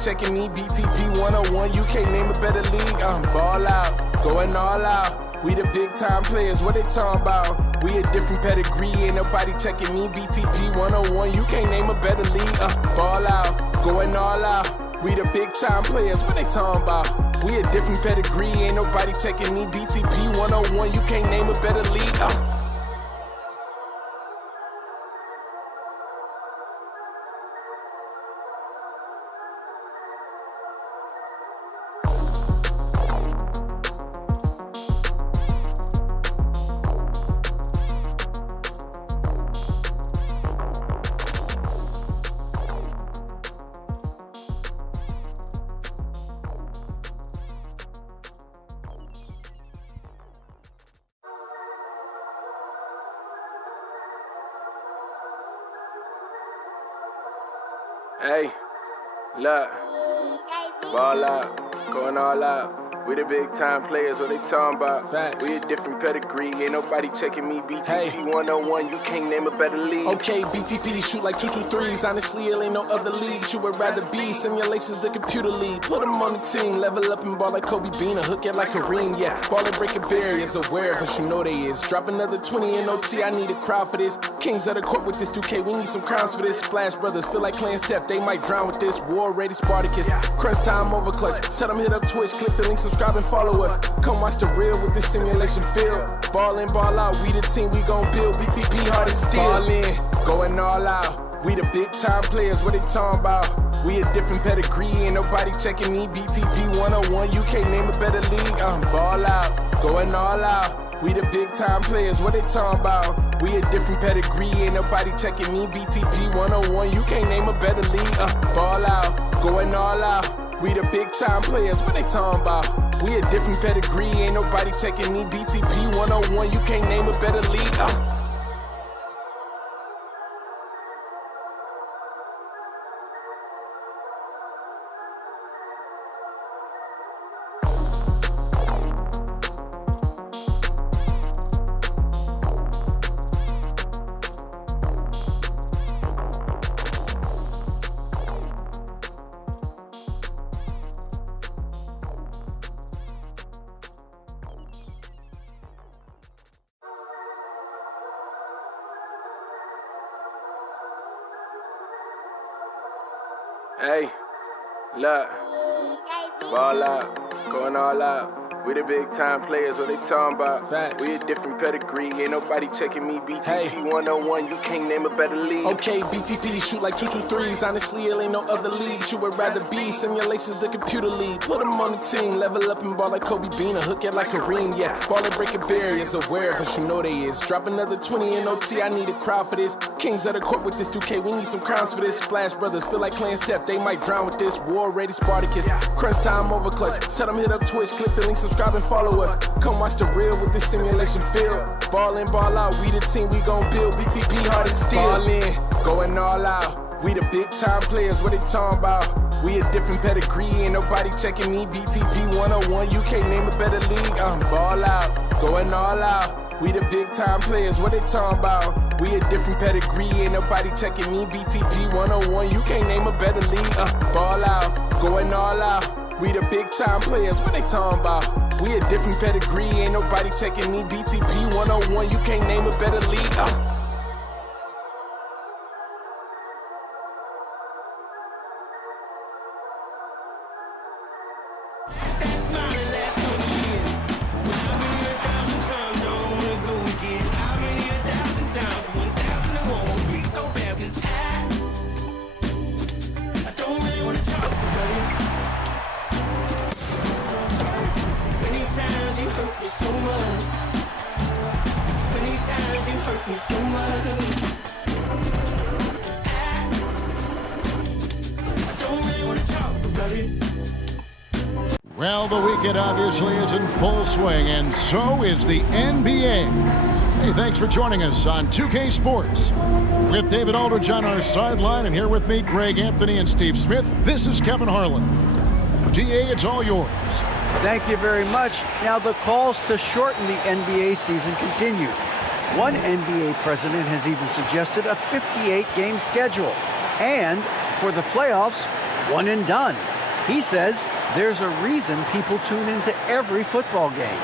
checking me. BTP 101, you can't name a better league. Ball out, going all out. We the big time players, what they talking about? We a different pedigree, ain't nobody checking me. BTP 101, you can't name a better league. Ball out, going all out. We the big time players, what they talking about? We a different pedigree, ain't nobody checking me. BTP 101, you can't name a better league. Hey, look, ball out, going all out. We the big time players, what they talking about? Facts. We a different pedigree, ain't nobody checking me. BTP 101, you can't name a better league. Okay, BTP shoot like 223s. Honestly, it ain't no other league you would rather be. Simulations, the computer league. Put them on the team, level up and ball like Kobe Bean, a hook it like Kareem. Yeah, ball and breaking barriers, aware, but you know they is. Drop another 20 in OT, I need a crowd for this. Kings of the court with this 2K, we need some crowns for this. Splash Brothers feel like playing Steph, they might drown with this. War ready Spartacus, crunch time over clutch. Tell them hit up Twitch, click the link, subscribe and follow us. Come watch the real with this simulation field. Ball in, ball out, we the team, we gon' build. BTP hard as steel. Ball in, going all out. We the big time players, what they talking about? We a different pedigree, ain't nobody checking me. BTP 101, you can't name a better league. Ball out, going all out. We the big time players, what they talking about? We a different pedigree, ain't nobody checking me. BTP 101, you can't name a better league. Ball out, going all out. We the big time players, what they talking about? We a different pedigree, ain't nobody checking me. BTP 101, you can't name a better league. Hey, look, ball out, going all out. We the big time players, what they talking about? Facts. We a different pedigree, ain't nobody checking me. BTP 101, you can't name a better league. Okay, BTP shoot like 223s. Honestly, it ain't no other league you would rather be. Simulations, the computer league. Put them on the team, level up and ball like Kobe Bean, a hook it like Kareem. Yeah, ball and breaking barriers, aware, but you know they is. Drop another 20 in OT, I need a crowd for this. Kings of the court with this 2K, we need some crowns for this. Splash Brothers feel like playing Steph, they might drown with this. War ready Spartacus, crunch time over clutch. Tell them hit up Twitch, click the link, subscribe and follow us. Come watch the real with this simulation field. Ball in, ball out, we the team, we gon' build. BTP hard as steel. Ball in, going all out. We the big time players, what they talking about? We a different pedigree, ain't nobody checking me. BTP 101, you can't name a better league. Ball out, going all out. We the big time players, what they talking about? We a different pedigree, ain't nobody checking me. BTP 101, you can't name a better league. Ball out, going all out. We the big time players, what they talking about? We a different pedigree, ain't nobody checking me. BTP 101, you can't name a better league. Well, the weekend obviously is in full swing, and so is the NBA. Hey, thanks for joining us on 2K Sports. With David Aldridge on our sideline, and here with me, Greg Anthony and Steve Smith, this is Kevin Harlan. DA, it's all yours. Thank you very much. Now, the calls to shorten the NBA season continue. One NBA president has even suggested a 58-game schedule. And for the playoffs, one and done. He says there's a reason people tune into every football game.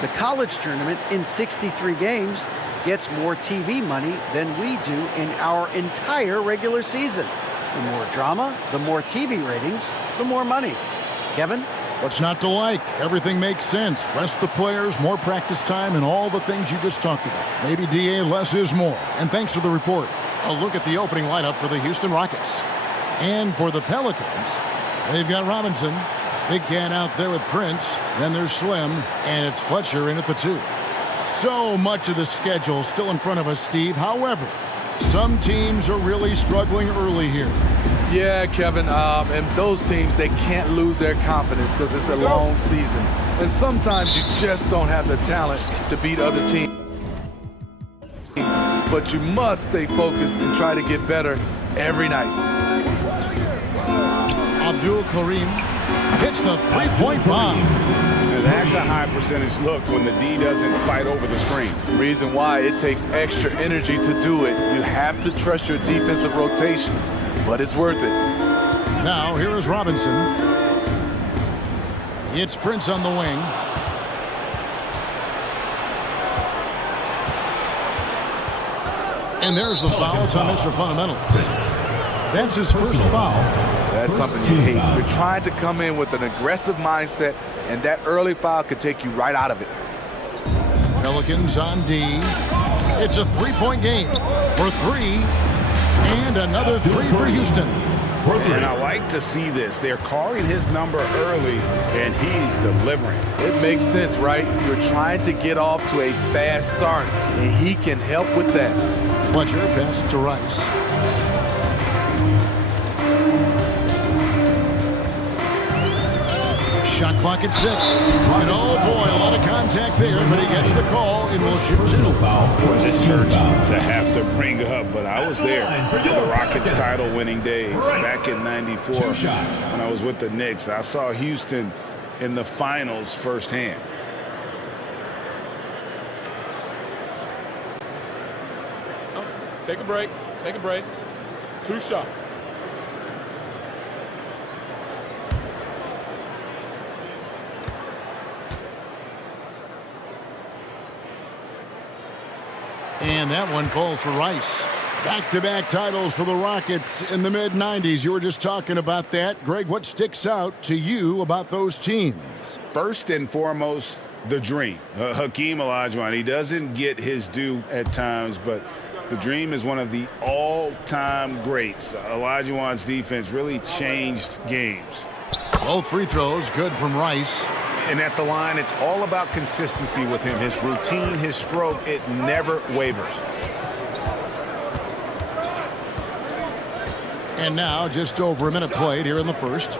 The college tournament in 63 games gets more TV money than we do in our entire regular season. The more drama, the more TV ratings, the more money. Kevin? What's not to like? Everything makes sense. Rest the players, more practice time, and all the things you just talked about. Maybe, DA, less is more. And thanks for the report. A look at the opening lineup for the Houston Rockets. And for the Pelicans, they've got Robinson. Big Cat out there with Prince. Then there's Slim, and it's Fletcher in at the 2. So much of the schedule still in front of us, Steve. However, some teams are really struggling early here. Yeah, Kevin, and those teams, they can't lose their confidence because it's a long season. And sometimes you just don't have the talent to beat other teams. But you must stay focused and try to get better every night. Abdul Karim hits the three-point bomb. Now that's a high percentage look when the D doesn't fight over the screen. Reason why it takes extra energy to do it. You have to trust your defensive rotations, but it's worth it. Now here is Robinson. It's Prince on the wing. And there's the foul. It's on Mr. Fundamentals. That's his first foul. That's something you hate. You're trying to come in with an aggressive mindset, and that early foul could take you right out of it. Pelicans on D. It's a three-point game for 3. And another 3 for Houston. And I like to see this. They're calling his number early, and he's delivering. It makes sense, right? You're trying to get off to a fast start, and he can help with that. Fletcher passes to Rice. Shot clock at 6. And oh boy, a lot of contact there, but he gets the call and will shoot 2. This hurts to have to bring up, but I was there for the Rockets title-winning days back in '94 when I was with the Knicks. I saw Houston in the finals firsthand. Take a break. Take a break. 2 shots. And that one falls for Rice. Back-to-back titles for the Rockets in the mid-'90s. You were just talking about that. Greg, what sticks out to you about those teams? First and foremost, the dream. Hakeem Olajuwon, he doesn't get his due at times, but the Dream is one of the all-time greats. Olajuwon's defense really changed games. Both free throws good from Rice. And at the line, it's all about consistency with him. His routine, his stroke, it never wavers. And now just over a minute played here in the first.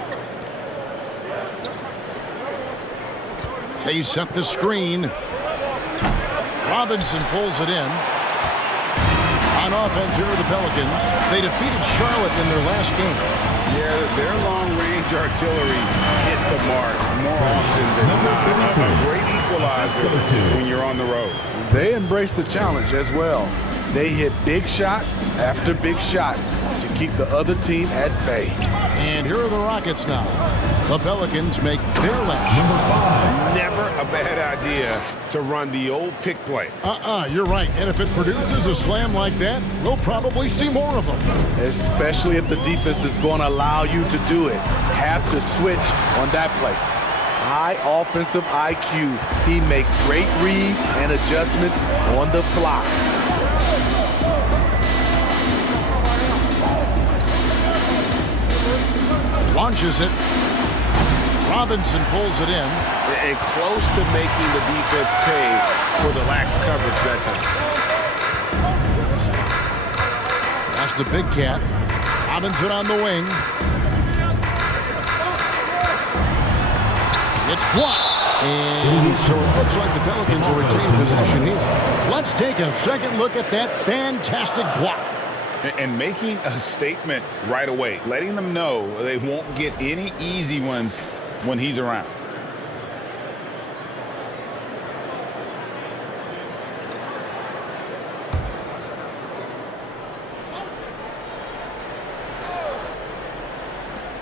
They set the screen. Robinson pulls it in. On offense here are the Pelicans. They defeated Charlotte in their last game. Yeah, their long-range artillery hit the mark more often than not. A great equalizer when you're on the road. They embrace the challenge as well. They hit big shot after big shot to keep the other team at bay. And here are the Rockets now. The Pelicans make their last. Never a bad idea to run the old pick play. You're right. And if it produces a slam like that, we'll probably see more of them. Especially if the defense is going to allow you to do it. Have to switch on that play. High offensive IQ. He makes great reads and adjustments on the fly. Launches it. Robinson pulls it in. And close to making the defense pay for the lax coverage that time. That's the big cat. Robinson on the wing. It's blocked. And so it looks like the Pelicans will retain possession here. Let's take a second look at that fantastic block. And making a statement right away, letting them know they won't get any easy ones when he's around.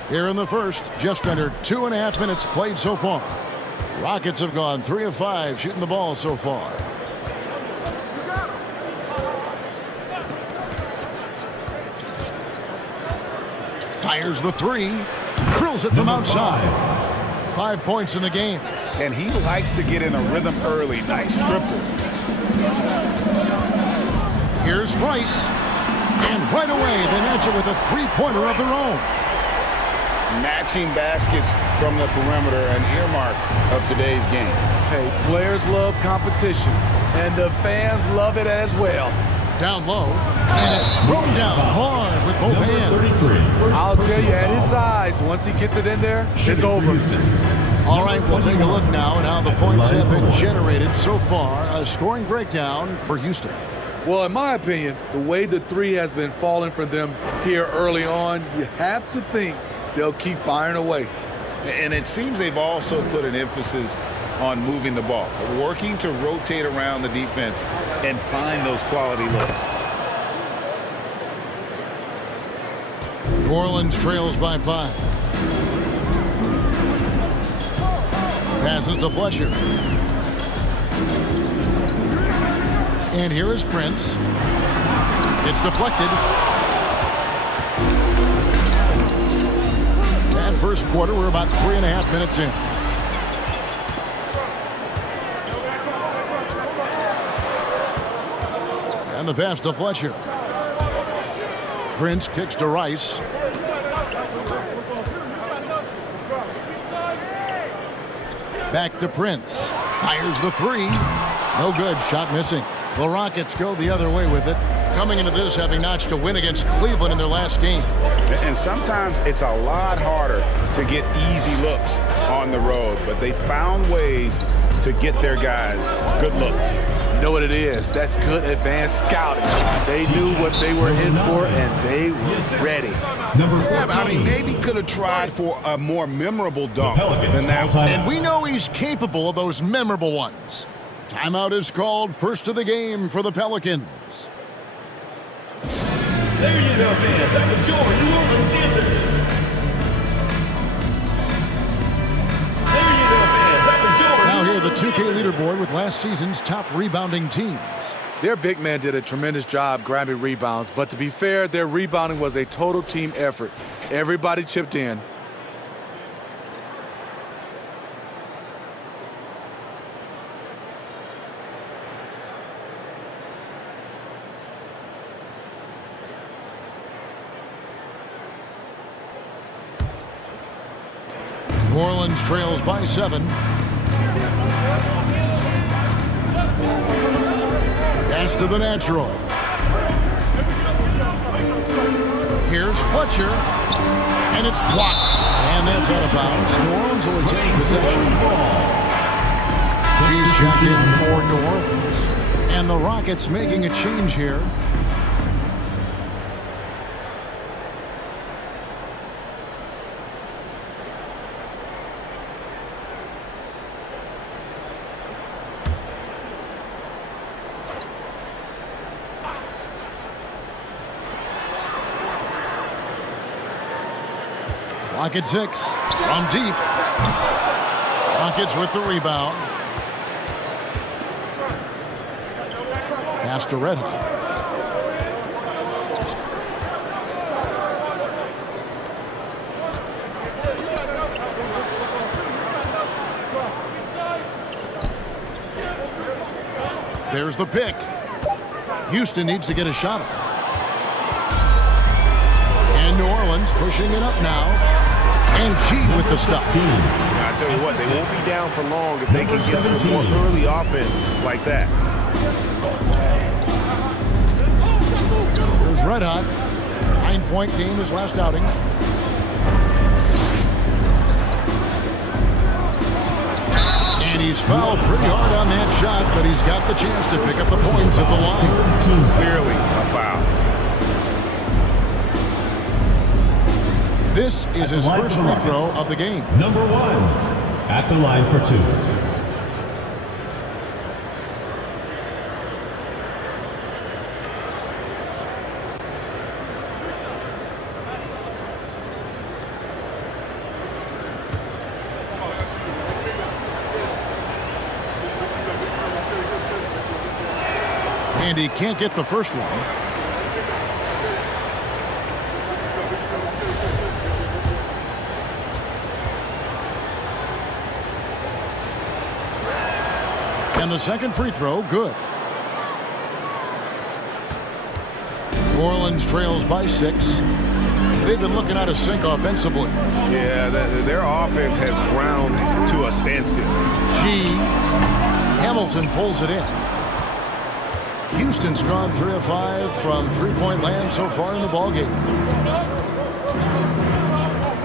Here in the first, just under 2.5 minutes played so far. Rockets have gone 3 of 5 shooting the ball so far. Fires the three. Drills it from outside. 5 points in the game. And he likes to get in a rhythm early. Nice triple. Here's Rice. And right away, they match it with a three-pointer of their own. Matching baskets from the perimeter, an earmark of today's game. Hey, players love competition, and the fans love it as well. Down low, and it's thrown down hard with both hands. I'll tell you, at his size, once he gets it in there, it's over. All right, we'll take a look now at how the points have been generated so far. A scoring breakdown for Houston. Well, in my opinion, the way the three has been falling for them here early on, you have to think they'll keep firing away. And it seems they've also put an emphasis on moving the ball, working to rotate around the defense and find those quality looks. New Orleans trails by 5. Passes to Fletcher. And here is Prince. It's deflected. That first quarter, we're about 3.5 minutes in. And the pass to Fletcher. Prince kicks to Rice. Back to Prince. Fires the three. No good. Shot missing. The Rockets go the other way with it. Coming into this having notched a win against Cleveland in their last game. And sometimes it's a lot harder to get easy looks on the road, but they found ways to get their guys good looks. You know what it is? That's good advanced scouting. They knew what they were in for, and they were ready. Yeah, I mean, maybe could have tried for a more memorable dunk than that. And we know he's capable of those memorable ones. Timeout is called. First of the game for the Pelicans. There you go, fans. That was your New Orleans answer. Now here, the 2K leaderboard with last season's top rebounding teams. Their big man did a tremendous job grabbing rebounds, but to be fair, their rebounding was a total team effort. Everybody chipped in. New Orleans trails by 7. Pass to the natural. Here's Fletcher. And it's blocked. And that's out of bounds. New Orleans will retain possession. He's checked in for New Orleans. And the Rockets making a change here. Clock at 6. From deep. Rockets with the rebound. Pass to Red Hot. There's the pick. Houston needs to get a shot off. And New Orleans pushing it up now. And G with the stuff. I tell you what, they won't be down for long if they can get some more early offense like that. There's Red Hot. 9-point game his last outing. And he's fouled pretty hard on that shot, but he's got the chance to pick up the points at the line. Clearly a foul. This is his first free throw of the game. Number 1 at the line for 2. And he can't get the first one. And the second free throw, good. New Orleans trails by 6. They've been looking out of sync offensively. Yeah, their offense has ground to a standstill. Hamilton pulls it in. Houston's gone 3 of 5 from three-point land so far in the ballgame.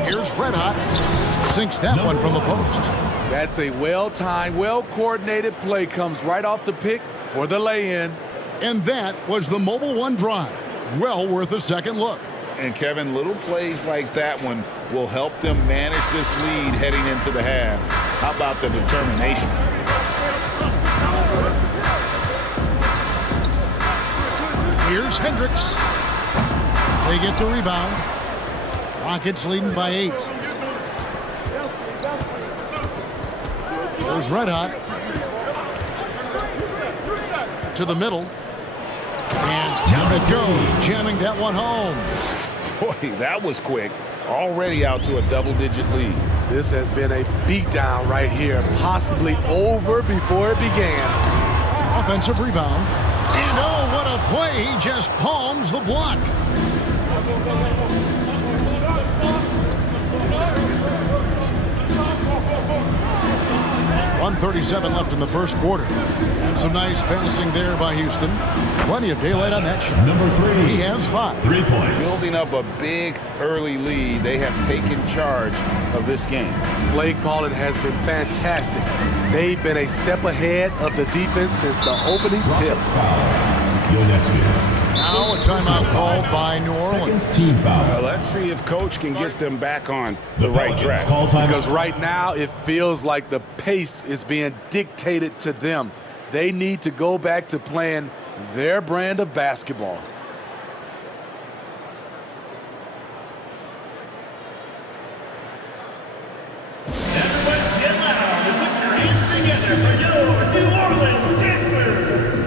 Here's Red Hot. Sinks that one from the post. That's a well-timed, well-coordinated play. Comes right off the pick for the lay-in. And that was the Mobile One drive. Well worth a second look. And Kevin, little plays like that one will help them manage this lead heading into the half. How about the determination? Here's Hendricks. They get the rebound. Rockets leading by 8. There's Red Hot. To the middle. And down it goes, jamming that one home. Boy, that was quick. Already out to a double-digit lead. This has been a beatdown right here, possibly over before it began. Offensive rebound. And oh, what a play. He just palms the block. 1:37 left in the first quarter. And some nice passing there by Houston. Plenty of daylight on that shot. Number 3. He has 5. 3 points. Building up a big early lead, they have taken charge of this game. Play calling has been fantastic. They've been a step ahead of the defense since the opening tip. Now a timeout called by New Orleans. Team foul. Let's see if Coach can get them back on the right track. Because right now it feels like the pace is being dictated to them. They need to go back to playing their brand of basketball. Everyone get loud and put your hands together for your New Orleans Dancers.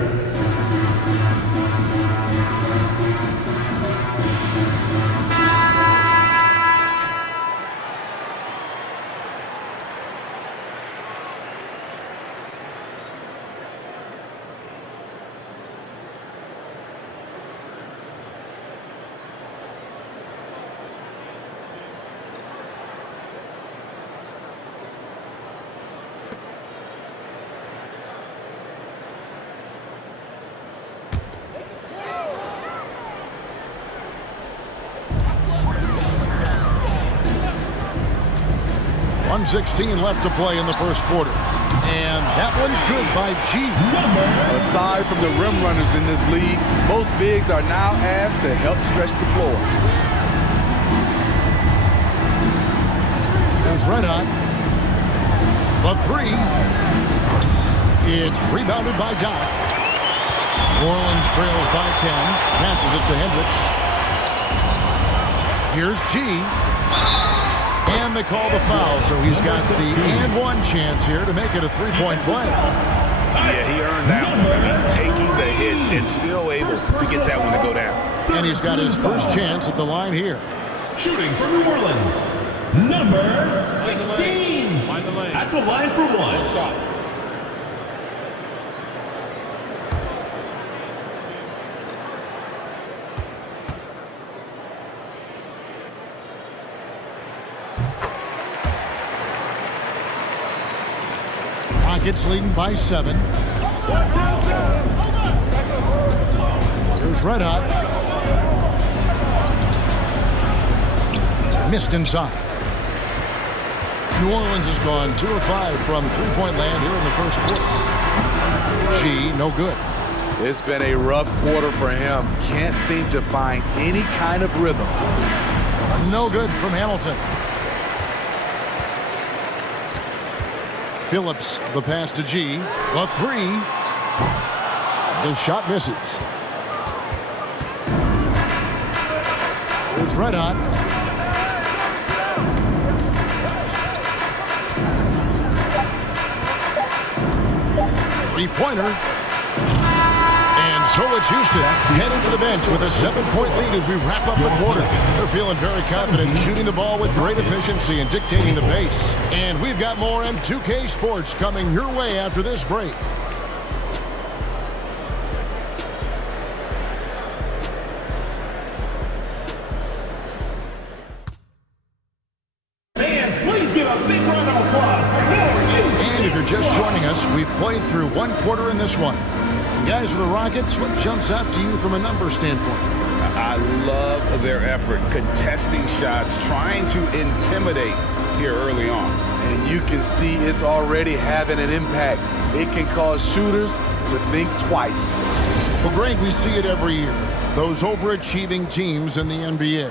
.16 left to play in the first quarter. And that one's good by G. Aside from the rim runners in this league, most bigs are now asked to help stretch the floor. There's Red Hot. The 3. It's rebounded by Doc. New Orleans trails by 10. Passes it to Hendricks. Here's G. And they call the foul, so he's got the and one chance here to make it a three-point play. Yeah, he earned that one. I mean, taking the hit and still able to get that one to go down. And he's got his first chance at the line here. Shooting for New Orleans, number 16. At the line for 1 shot. Rockets leading by 7. Here's Red Hot. Missed inside. New Orleans has gone 2 of 5 from three-point land here in the first quarter. G, no good. It's been a rough quarter for him. Can't seem to find any kind of rhythm. No good from Hamilton. Phillips, the pass to G. The 3. The shot misses. It's Red Hot. Three-pointer. And So it's Houston heading to the bench with a 7-point lead as we wrap up the quarter. They're feeling very confident, shooting the ball with great efficiency and dictating the pace. And we've got more M2K Sports coming your way after this break. Just joining us, we've played through one quarter in this one. Guys, with the Rockets, what jumps out to you from a numbers standpoint? I love their effort, contesting shots, trying to intimidate here early on. And you can see it's already having an impact. It can cause shooters to think twice. Well, Greg, we see it every year. Those overachieving teams in the NBA.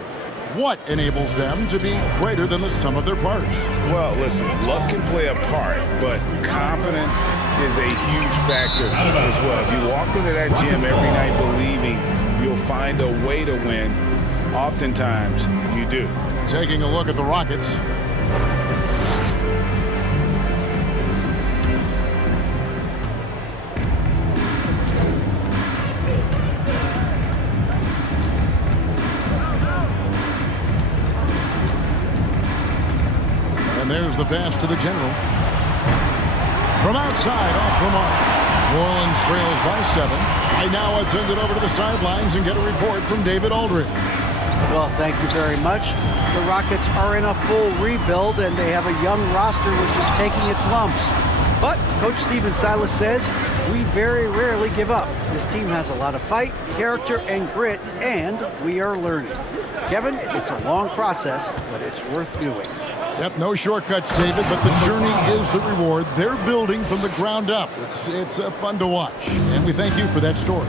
What enables them to be greater than the sum of their parts? Well, listen, luck can play a part, but confidence is a huge factor as well. If you walk into that gym every night believing you'll find a way to win, oftentimes you do. Taking a look at the Rockets. There's the pass to the general. From outside, off the mark. New Orleans trails by 7. Right now, let's send it over to the sidelines and get a report from David Aldridge. Well, thank you very much. The Rockets are in a full rebuild, and they have a young roster which is taking its lumps. But Coach Stephen Silas says, we very rarely give up. This team has a lot of fight, character, and grit, and we are learning. Kevin, it's a long process, but it's worth doing. Yep, no shortcuts, David, but the journey is the reward. They're building from the ground up. It's fun to watch, and we thank you for that story.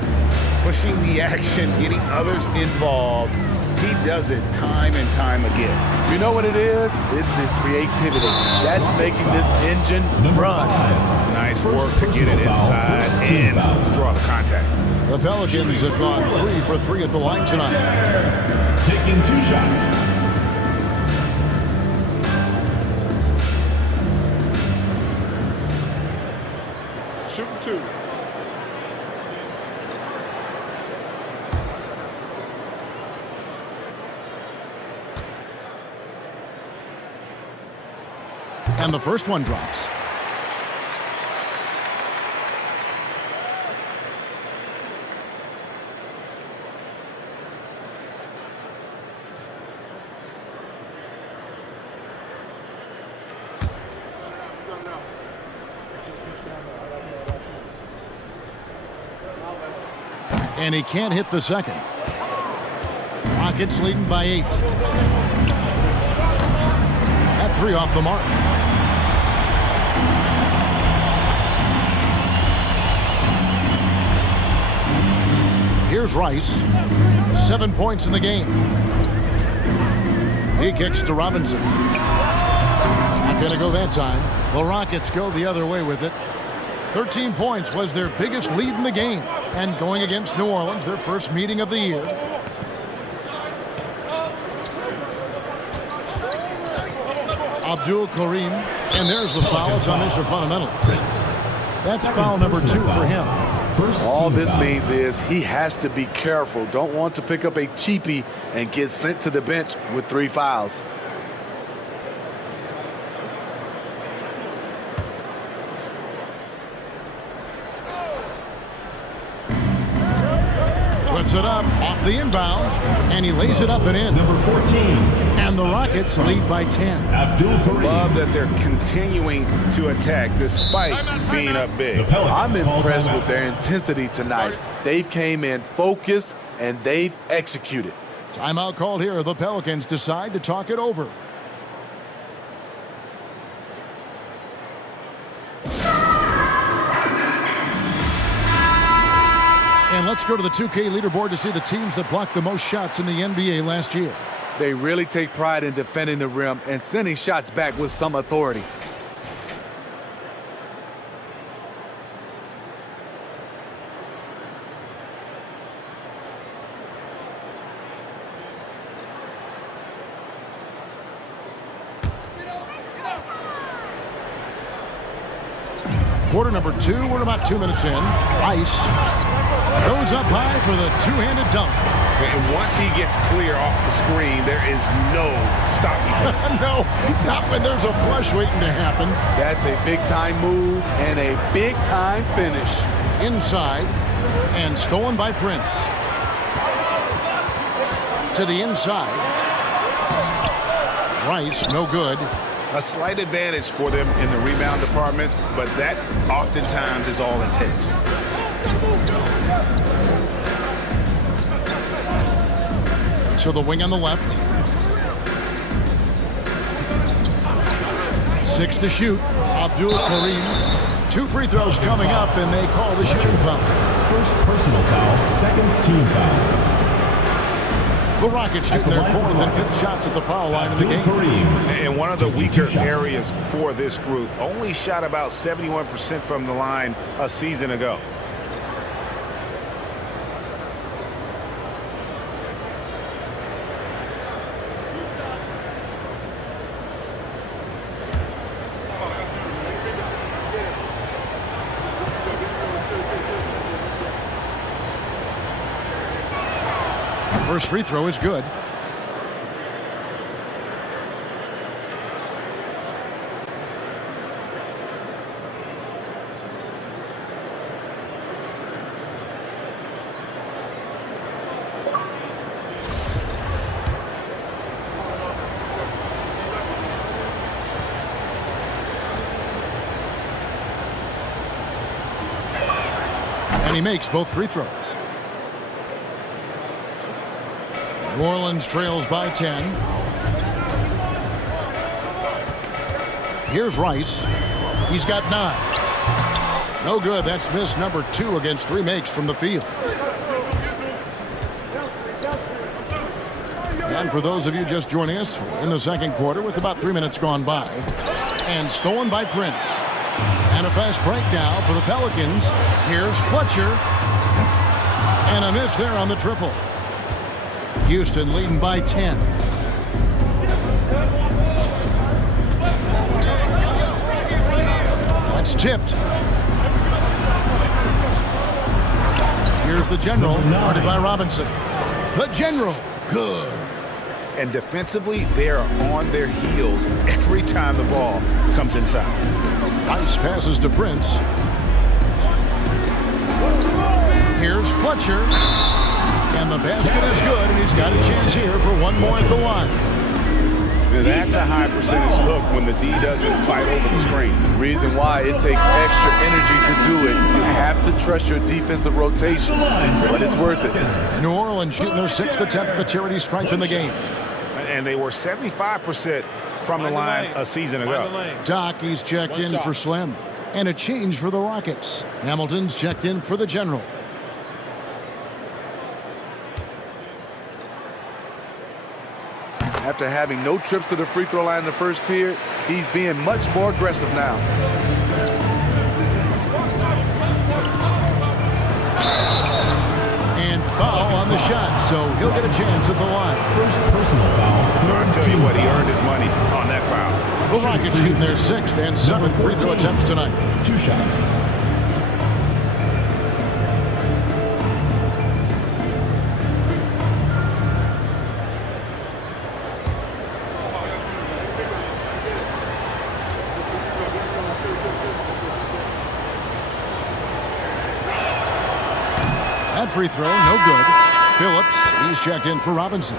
Pushing the action, getting others involved. He does it time and time again. You know what it is? It's his creativity. That's making this engine run. Nice work to get it inside and draw the contact. The Pelicans have gone 3 for 3 at the line tonight. Taking 2 shots. Shooting 2. And the first one drops. And he can't hit the second. Rockets leading by 8. That 3 off the mark. Here's Rice. 7 points in the game. He kicks to Robinson. Not going to go that time. The Rockets go the other way with it. 13 points was their biggest lead in the game. And going against New Orleans, their first meeting of the year. Abdul Karim. And there's the foul. It's on Mr. Fundamentals. That's foul number 2 for him. All this means is he has to be careful. Don't want to pick up a cheapie and get sent to the bench with 3 fouls. Puts it up off the inbound, and he lays it up and in. Number 14. And the Rockets lead by 10. Abdul Karim. Love that they're continuing to attack despite being up big. I'm impressed with their intensity tonight. They've came in focused, and they've executed. Timeout called here. The Pelicans decide to talk it over. And let's go to the 2K leaderboard to see the teams that blocked the most shots in the NBA last year. They really take pride in defending the rim and sending shots back with some authority. Quarter number 2, we're about 2 minutes in. Rice Goes up high for the two-handed dunk. And once he gets clear off the screen, there is no stopping him. No, not when there's a flush waiting to happen. That's a big-time move and a big-time finish. Inside, and stolen by Prince. To the inside. Rice, no good. A slight advantage for them in the rebound department, but that oftentimes is all it takes. To the wing on the left. 6 to shoot. Abdul Karim. 2 free throws coming up, and they call the shooting foul. First personal foul, second team foul. The Rockets shooting their 4th and 5th shots at the foul line in the game. And one of the weaker areas for this group, only shot about 71% from the line a season ago. First free throw is good. And he makes both free throws. New Orleans trails by 10. Here's Rice. He's got 9. No good. That's miss number 2 against 3 makes from the field. And for those of you just joining us, in the second quarter with about 3 minutes gone by. And stolen by Prince. And a fast break now for the Pelicans. Here's Fletcher. And a miss there on the triple. Houston leading by 10. That's tipped. Here's the General, guarded by Robinson. The General, good. And defensively, they are on their heels every time the ball comes inside. Nice passes to Prince. Here's Fletcher. And the basket is good, and he's got a chance here for one more at the line. That's a high percentage look when the D doesn't fight over the screen. Reason why it takes extra energy to do it. You have to trust your defensive rotations, but it's worth it. New Orleans shooting their 6th attempt at the charity stripe in the game. And they were 75% from the line a season ago. Doc, he's checked in for Slim. And a change for the Rockets. Hamilton's checked in for the General. After having no trips to the free throw line in the first period, he's being much more aggressive now. And foul on the shot, so he'll get a chance at the line. First personal foul. I'll tell you what, he earned his money on that foul. The Rockets shooting their 6th and 7th free throw attempts tonight. 2 shots. That free throw, no good. Phillips, he's checked in for Robinson.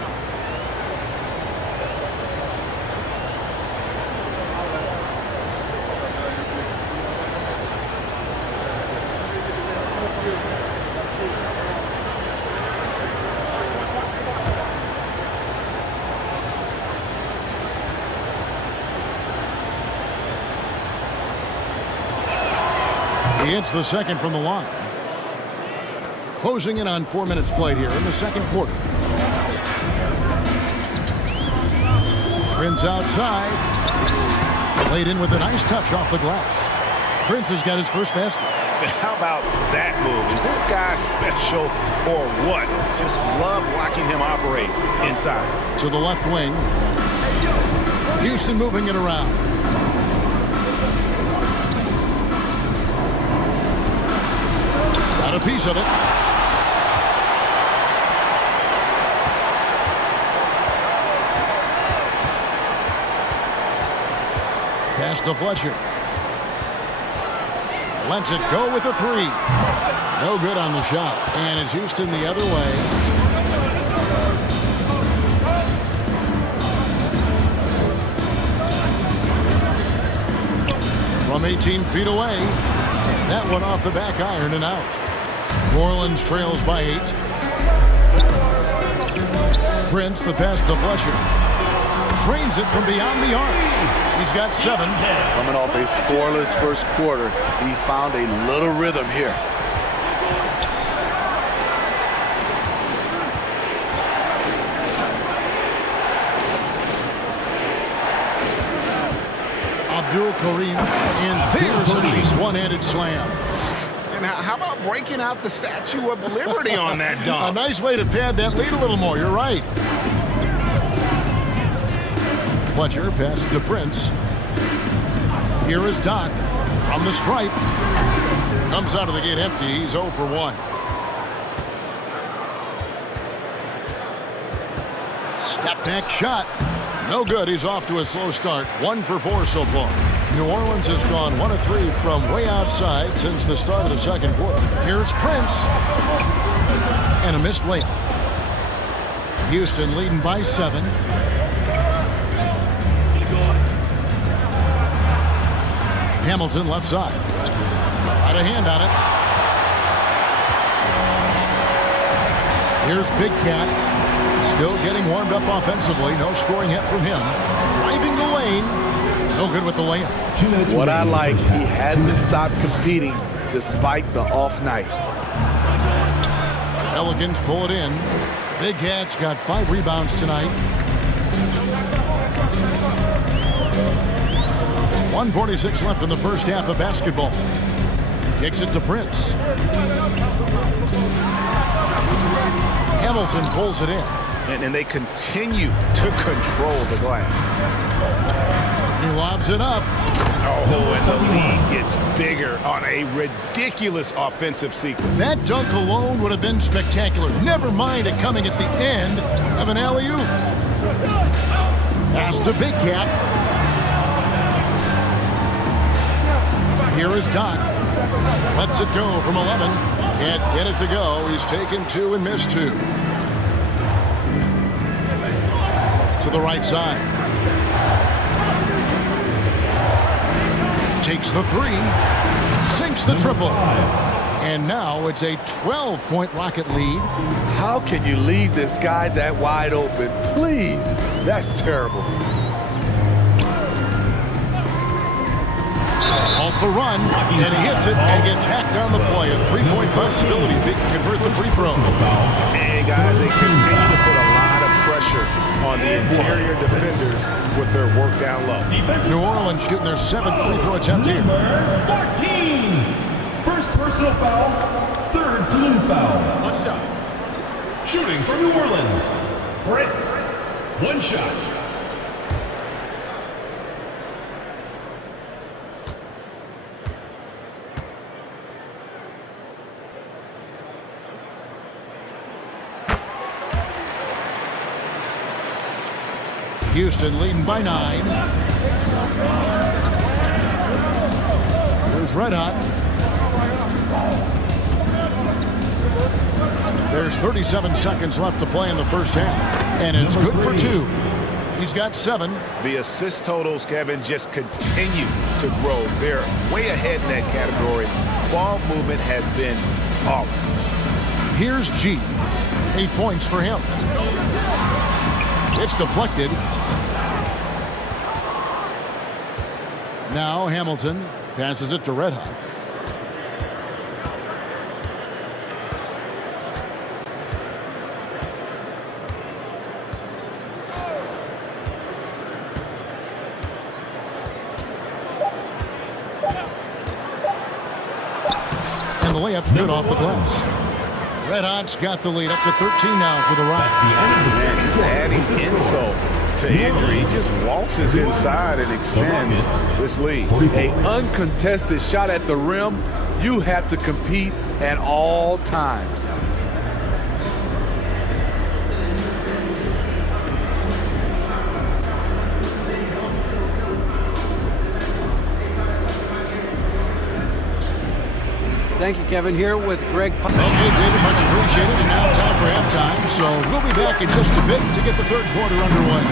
He hits the second from the line. Closing in on 4 minutes played here in the second quarter. Prince outside. Laid in with a nice touch off the glass. Prince has got his first basket. How about that move? Is this guy special or what? Just love watching him operate inside. To the left wing. Houston moving it around. Got a piece of it. Pass to Fletcher. Lets it go with a three. No good on the shot. And it's Houston the other way. From 18 feet away. That one off the back iron and out. New Orleans trails by 8. Prince, the pass to Fletcher. Trains it from beyond the arc. He's got 7. Coming off a scoreless first quarter, he's found a little rhythm here. Abdul Karim, and there's a nice one-handed slam. And how about breaking out the Statue of Liberty on that dunk? A nice way to pad that lead a little more. You're right. Fletcher passes to Prince. Here is Doc from the stripe. Comes out of the gate empty. He's 0 for 1. Step back shot. No good. He's off to a slow start. 1 for 4 so far. New Orleans has gone 1 of 3 from way outside since the start of the second quarter. Here's Prince. And a missed layup. Houston leading by 7. Hamilton left side. Got a hand on it. Here's Big Cat. Still getting warmed up offensively. No scoring yet from him. Driving the lane. No good with the layup. What I like, he hasn't stopped competing despite the off night. Pelicans pull it in. Big Cat's got 5 rebounds tonight. 1:46 left in the first half of basketball. Kicks it to Prince. Hamilton pulls it in. And they continue to control the glass. He lobs it up. Oh, and the lead gets bigger on a ridiculous offensive sequence. That dunk alone would have been spectacular. Never mind it coming at the end of an alley-oop. Pass to Big Cat. Here is Doc. Lets it go from 11. Can't get it to go. He's taken 2 and missed 2. To the right side. Takes the 3. Sinks the triple. And now it's a 12-point Rocket lead. How can you leave this guy that wide open? Please. That's terrible. Off the run, and he hits it and gets hacked on the play. A 3-point possibility if he can convert the free throw. And guys, they continue to put a lot of pressure on the interior defenders with their work down low. New Orleans shooting their 7th free throw attempt here. Number 14. First personal foul, 3rd team foul. 1 shot. Shooting for New Orleans, Prince. 1 shot. Houston leading by 9. There's Red Hot. There's 37 seconds left to play in the first half. And it's good for 2. He's got 7. The assist totals, Kevin, just continue to grow. They're way ahead in that category. Ball movement has been flawless. Here's G. 8 points for him. It's deflected. Now Hamilton passes it to Red Hot. And the layup's good off the glass. Red Hot's got the lead up to 13 now for the Rocks. Man, he's adding insult to injury. He just waltzes inside and extends this lead. An uncontested shot at the rim, you have to compete at all times. Thank you, Kevin. Here with Greg. Okay, David, much appreciated. And now time for halftime. So we'll be back in just a bit to get the third quarter underway.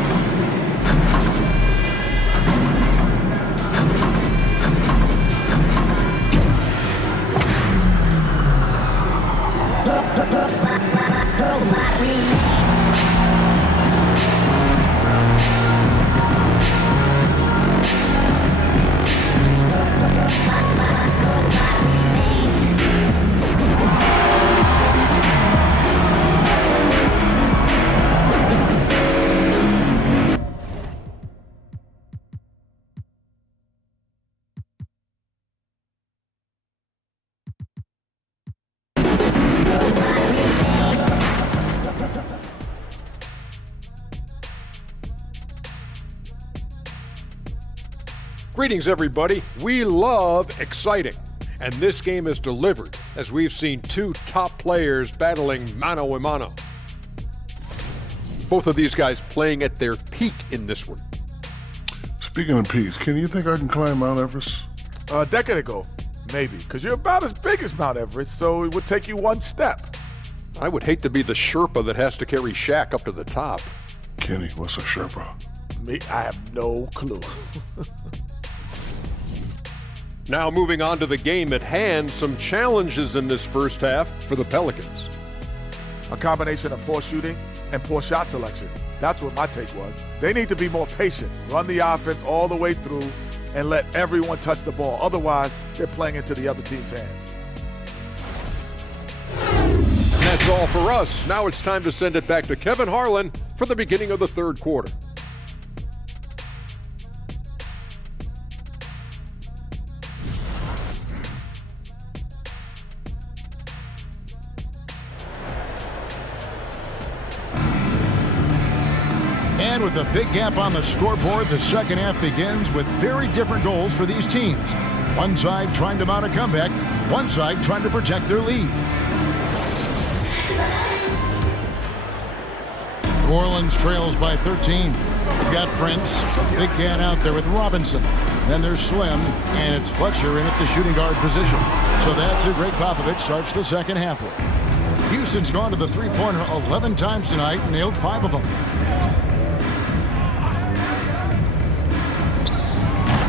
Greetings, everybody. We love exciting, and this game is delivered as we've seen two top players battling mano a mano. Both of these guys playing at their peak in this one. Speaking of peaks, can you think I can climb Mount Everest? A decade ago, maybe, because you're about as big as Mount Everest, so it would take you one step. I would hate to be the Sherpa that has to carry Shaq up to the top. Kenny, what's a Sherpa? Me, I have no clue. Now moving on to the game at hand, some challenges in this first half for the Pelicans. A combination of poor shooting and poor shot selection. That's what my take was. They need to be more patient, run the offense all the way through, and let everyone touch the ball. Otherwise, they're playing into the other team's hands. And that's all for us. Now it's time to send it back to Kevin Harlan for the beginning of the third quarter. And with a big gap on the scoreboard, the second half begins with very different goals for these teams. One side trying to mount a comeback, one side trying to protect their lead. New Orleans trails by 13. We've got Prince, Big Cat out there with Robinson. Then there's Slim, and it's Fletcher in at the shooting guard position. So that's who Greg Popovich starts the second half with. Houston's gone to the three-pointer 11 times tonight and nailed 5 of them.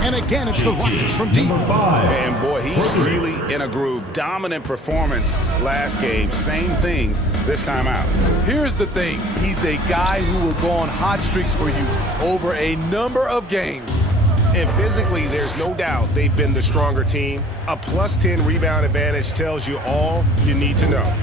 And again, it's the Rockets from deep. And boy, he's really in a groove. Dominant performance last game. Same thing this time out. Here's the thing. He's a guy who will go on hot streaks for you over a number of games. And physically, there's no doubt they've been the stronger team. A plus 10 rebound advantage tells you all you need to know.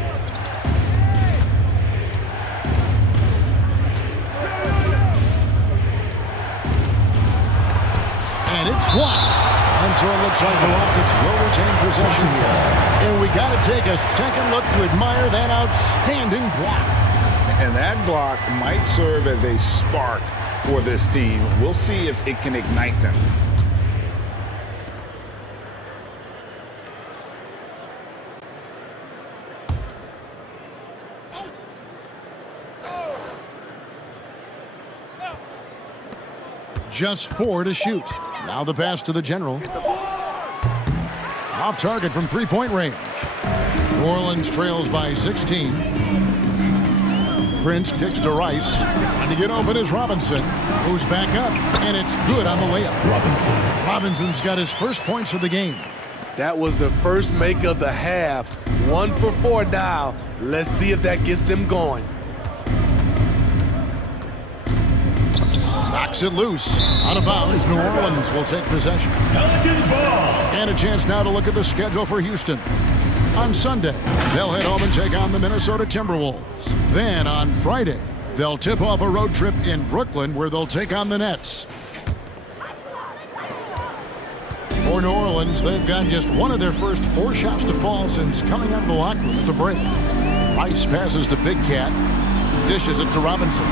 And it's blocked. And so it looks like the Rockets will retain possession here. And we got to take a second look to admire that outstanding block. And that block might serve as a spark for this team. We'll see if it can ignite them. Just 4 to shoot. Now the pass to the general. Off target from three-point range. New Orleans trails by 16. Prince kicks to Rice. And to get open is Robinson. Moves back up. And it's good on the layup. Robinson's got his first points of the game. That was the first make of the half. 1 for 4 now. Let's see if that gets them going. Knocks it loose. Out of bounds. New Orleans will take possession. Pelicans ball. And a chance now to look at the schedule for Houston. On Sunday, they'll head home and take on the Minnesota Timberwolves. Then on Friday, they'll tip off a road trip in Brooklyn where they'll take on the Nets. For New Orleans, they've got just one of their first 4 shots to fall since coming out of the locker room at the break. Rice passes to Big Cat. Dishes it to Robinson.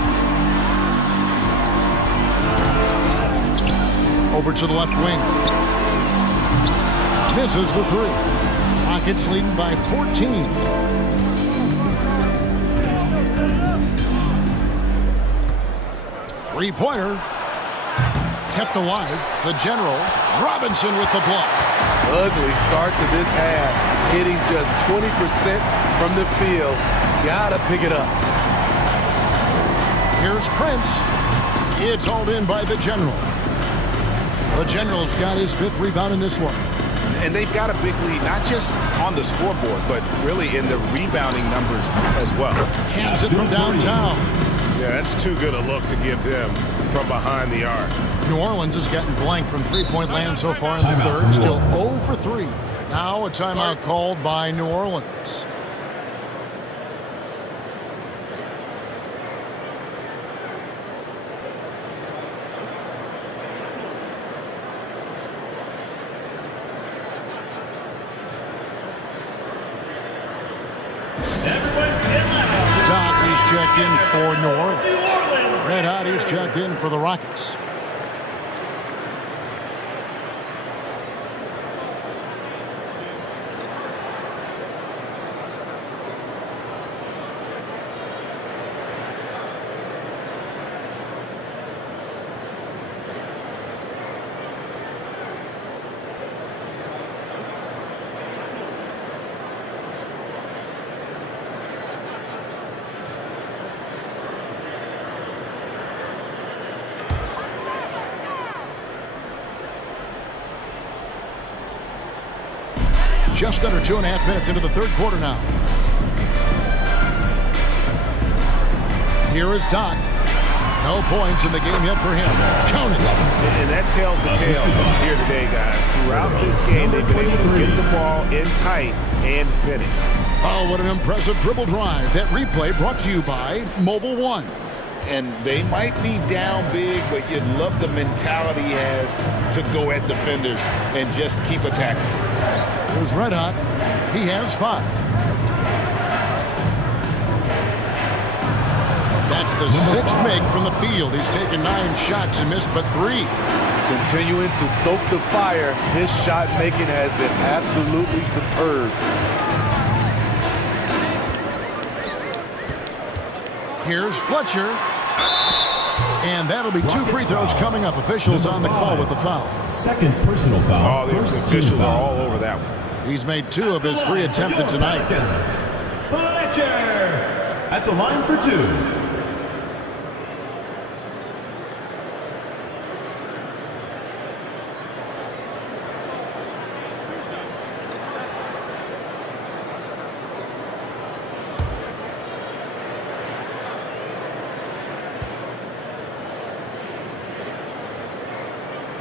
Over to the left wing. Misses the 3. Rockets leading by 14. Three-pointer. kept alive. The General, Robinson with the block. Ugly start to this half. Hitting just 20% from the field. Gotta pick it up. Here's Prince. It's hauled in by the General. The General's got his 5th rebound in this one. And they've got a big lead, not just on the scoreboard, but really in the rebounding numbers as well. Cans it from downtown. Yeah, that's too good a look to give them from behind the arc. New Orleans has gotten blank from three-point land so far in the third. Still 0 for 3. Now a timeout called by New Orleans. Checked in for New Orleans. Red Hot, he's checked in for the Rockets. Just under 2.5 minutes into the third quarter now. Here is Doc. No points in the game yet for him. Count it. And that tells the tale here today, guys. Throughout this game, they've been able to get the ball in tight and finish. Oh, what an impressive dribble drive. That replay brought to you by Mobile One. And they might be down big, but you'd love the mentality he has to go at defenders and just keep attacking. Here's Red Hot. He has 5. That's the 6th make from the field. He's taken 9 shots and missed but 3. Continuing to stoke the fire. His shot making has been absolutely superb. Here's Fletcher. And that'll be 2 free throws coming up. Officials on the call with the foul. Second personal foul. Oh, the officials are all over that one. He's made 2 of his 3 attempted tonight. Fletcher at the line for 2.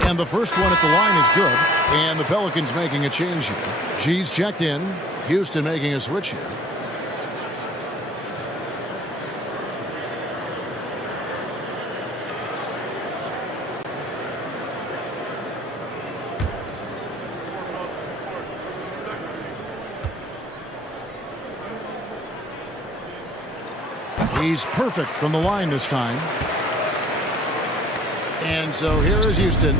And the first one at the line is good. And the Pelicans making a change here. G's checked in. Houston making a switch here. He's perfect from the line this time. And so here is Houston.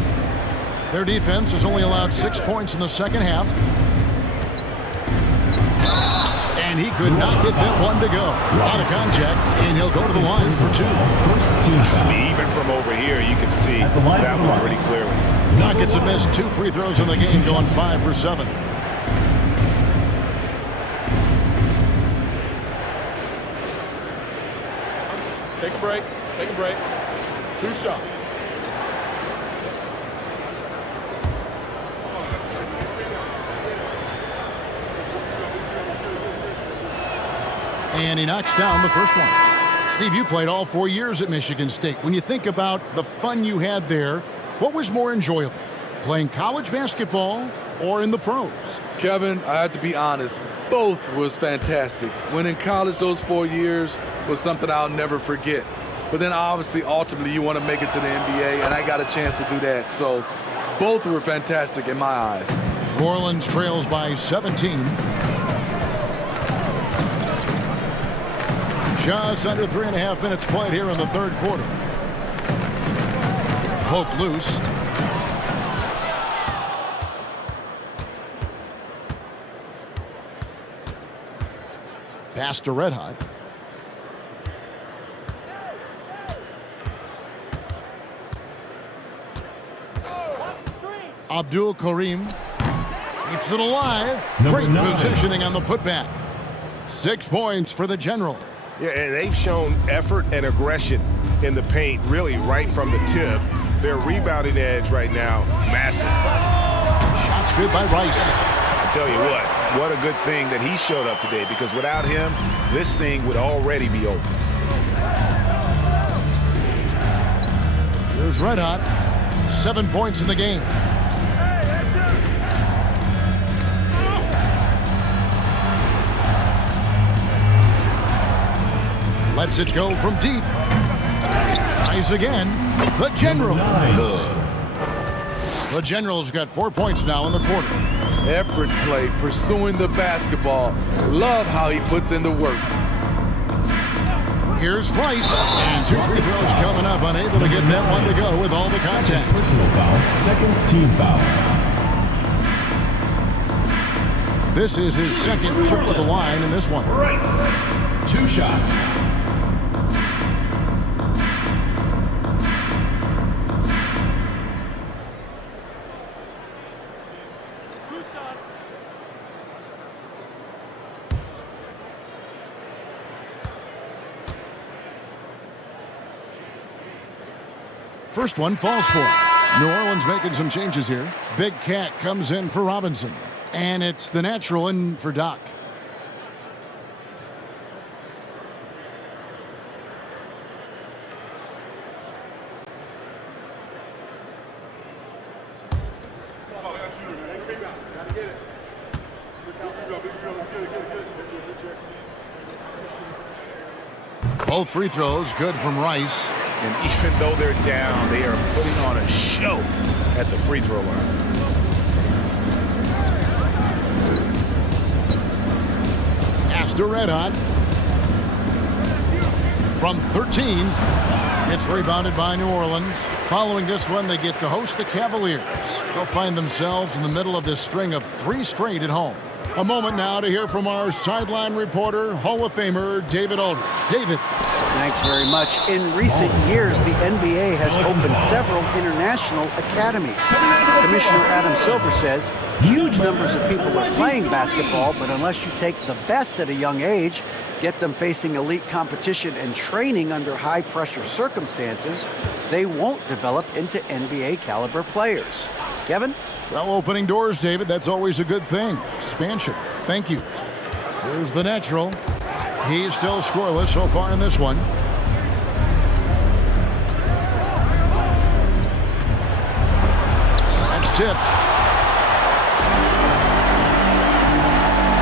Their defense has only allowed 6 points in the second half. And he could not get that one to go. Out of contact, and he'll go to the line for 2. Even from over here, you can see that one pretty clearly. Nuggets have missed 2 free throws in the game, going 5 for 7. Take a break. Take a break. 2 shots. And he knocks down the first one. Steve, you played all 4 years at Michigan State. When you think about the fun you had there, what was more enjoyable, playing college basketball or in the pros? Kevin, I have to be honest, both was fantastic. When in college, those 4 years was something I'll never forget. But then obviously, ultimately, you want to make it to the NBA, and I got a chance to do that. So both were fantastic in my eyes. New Orleans trails by 17. Just under 3.5 minutes played here in the third quarter. Poke loose. Pass to Red Hot. Abdul Karim keeps it alive. Number Great 9. positioning on the putback. 6 points for the General. Yeah, and they've shown effort and aggression in the paint, really right from the tip. Their rebounding edge right now, massive. Shots good by Rice. I tell you what a good thing that he showed up today, because without him, this thing would already be over. Here's Red Hot. 7 points in the game. Lets it go from deep. Tries again. The General. The General's got 4 points now in the quarter. Effort play, pursuing the basketball. Love how he puts in the work. Here's Rice. And 2 free throws coming up. Unable to get that one to go with all the contact. Personal foul. Second team foul. This is his second trip to the line in this one. Rice. 2 shots. First one falls for. New Orleans making some changes here. Big Cat comes in for Robinson. And it's the natural in for Doc. Both free throws good from Rice. And even though they're down, they are putting on a show at the free throw line. Astor Red Hot. From 13. It's rebounded by New Orleans. Following this one, they get to host the Cavaliers. They'll find themselves in the middle of this string of 3 straight at home. A moment now to hear from our sideline reporter, Hall of Famer David Aldridge. David. Thanks very much. In recent years, the NBA has opened several international academies. Commissioner Adam Silver says huge numbers of people are playing basketball, but unless you take the best at a young age, get them facing elite competition and training under high-pressure circumstances, they won't develop into NBA-caliber players. Kevin? Well, opening doors, David, that's always a good thing. Expansion. Thank you. Here's the natural. He's still scoreless so far in this one. That's tipped.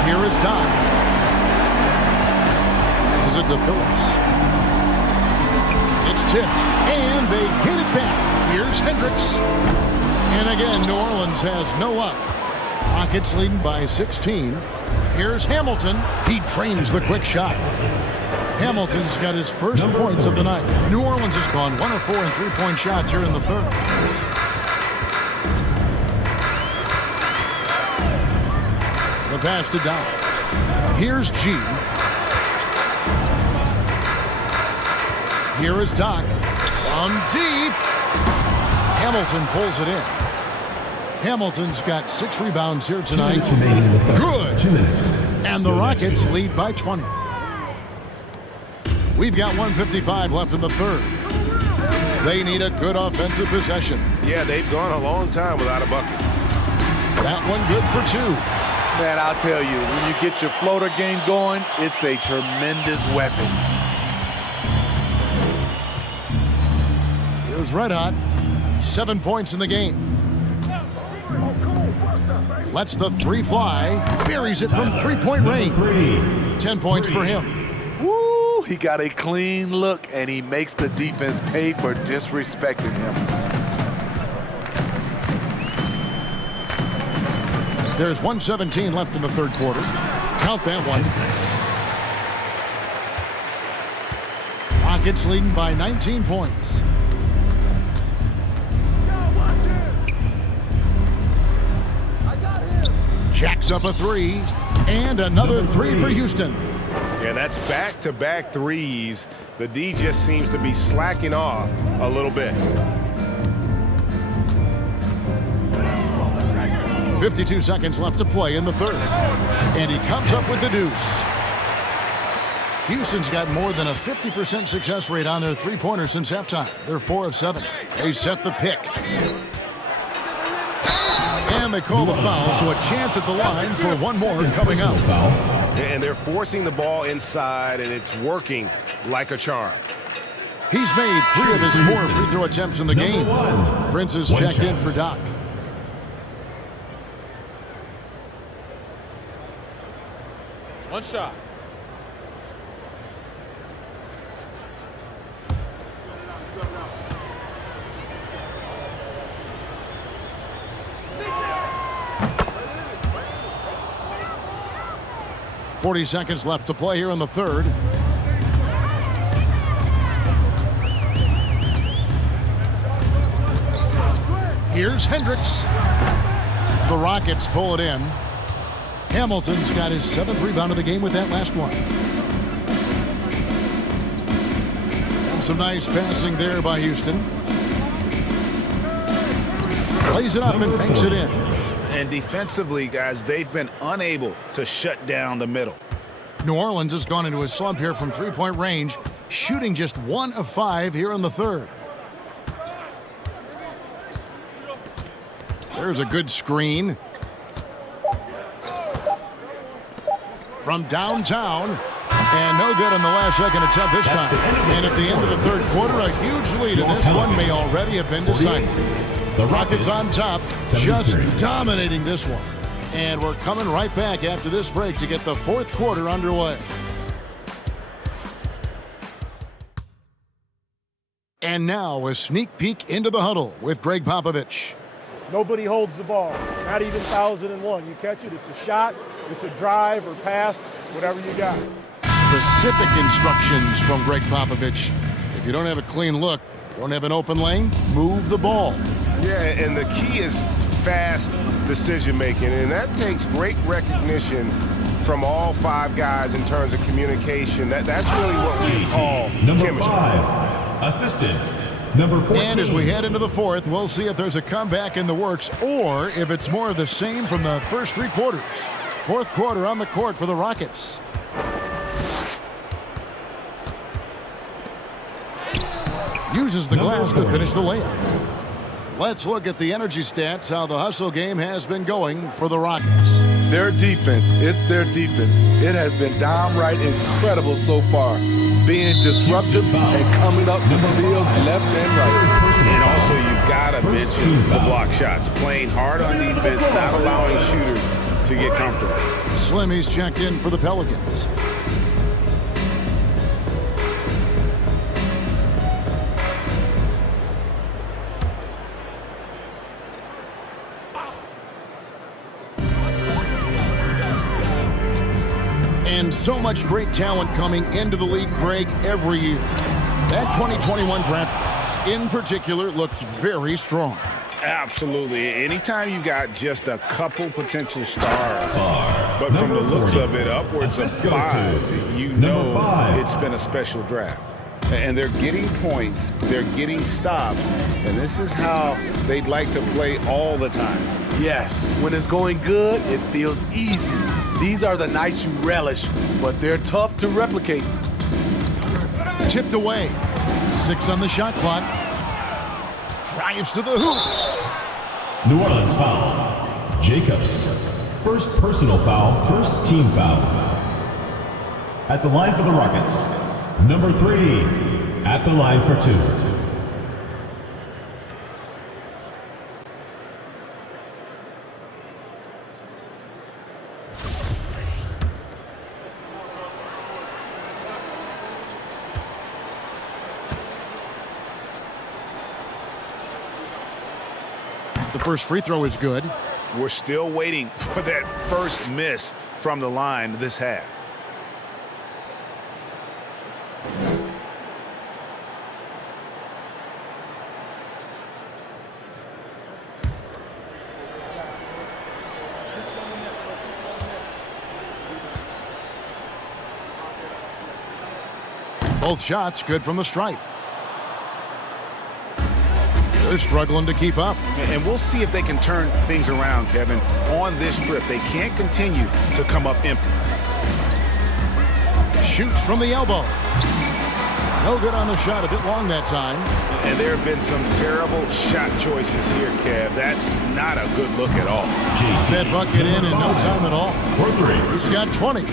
Here is Doc. This is it to Phillips. It's tipped, and they get it back. Here's Hendricks. And again, New Orleans has no luck. Rockets leading by 16. Here's Hamilton. He drains the quick shot. Hamilton's got his first points of the night. New Orleans has gone 1 of 4 in 3-point shots here in the third. The pass to Doc. Here's G. Here is Doc. From deep. Hamilton pulls it in. Hamilton's got 6 rebounds here tonight. Good. 2 minutes. And the Rockets lead by 20. We've got 1:55 left in the third. They need a good offensive possession. Yeah, they've gone a long time without a bucket. That one good for 2. Man, I'll tell you, when you get your floater game going, it's a tremendous weapon. Here's Red Hot. 7 points in the game. Lets the 3 fly. Buries it from 3-point range. 10 points for him. Woo! He got a clean look, and he makes the defense pay for disrespecting him. There's 1:17 left in the third quarter. Count that one. Rockets leading by 19 points. Jacks up a 3, and another 3 for Houston. Yeah, that's back-to-back threes. The D just seems to be slacking off a little bit. 52 seconds left to play in the third. And he comes up with the deuce. Houston's got more than a 50% success rate on their three-pointers since halftime. They're 4 of 7. They set the pick. And they call the foul, so a chance at the line for one more coming up. And they're forcing the ball inside, and it's working like a charm. He's made 3 of his 4 free throw attempts in the game. Prince is checked in for Doc. One shot. .40 seconds left to play here in the third. Here's Hendricks. The Rockets pull it in. Hamilton's got his 7th rebound of the game with that last one. And some nice passing there by Houston. Plays it up and banks it in. And defensively, guys, they've been unable to shut down the middle. New Orleans has gone into a slump here from three-point range, shooting just 1 of 5 here in the third. There's a good screen. From downtown. And no good on the last second attempt this time. And at the end of the third quarter, a huge lead, and this one may already have been decided. The Rockets on top, just dominating this one. And we're coming right back after this break to get the fourth quarter underway. And now a sneak peek into the huddle with Greg Popovich. Nobody holds the ball, not even 1,001. You catch it, it's a shot, it's a drive or pass, whatever you got. Specific instructions from Greg Popovich. If you don't have a clean look, don't have an open lane, move the ball. Yeah, and the key is fast decision-making, and that takes great recognition from all 5 guys in terms of communication. That's really what we call Number chemistry. 5, assistant. Number 14. And as we head into the fourth, we'll see if there's a comeback in the works or if it's more of the same from the first 3 quarters. Fourth quarter on the court for the Rockets. Uses the glass to finish the layup. Let's look at the energy stats, how the hustle game has been going for the Rockets. Their defense, it's their defense. It has been downright incredible so far, being disruptive and coming up the steals left and right. And also, you gotta mention the block shots, playing hard on defense, not allowing shooters to get comfortable. Slimmy's checked in for the Pelicans. And so much great talent coming into the league, Greg, every year. That 2021 draft class, in particular, looks very strong. Absolutely. Anytime you got just a couple potential stars, but from the looks of it, upwards of 5, you know it's been a special draft. And they're getting points, they're getting stops, and this is how they'd like to play all the time. Yes, when it's going good, it feels easy. These are the nights you relish, but they're tough to replicate. Tipped away. 6 on the shot clock. Drives to the hoop. New Orleans foul. Jacobs. First personal foul, first team foul. At the line for the Rockets, number 3. At the line for 2. The first free throw is good. We're still waiting for that first miss from the line this half. Both shots good from the stripe. they're struggling to keep up. And we'll see if they can turn things around, Kevin. On this trip, they can't continue to come up empty. Shoots from the elbow. No good on the shot, a bit long that time. And there have been some terrible shot choices here, Kev. That's not a good look at all. That bucket in no time at all. He's got 20.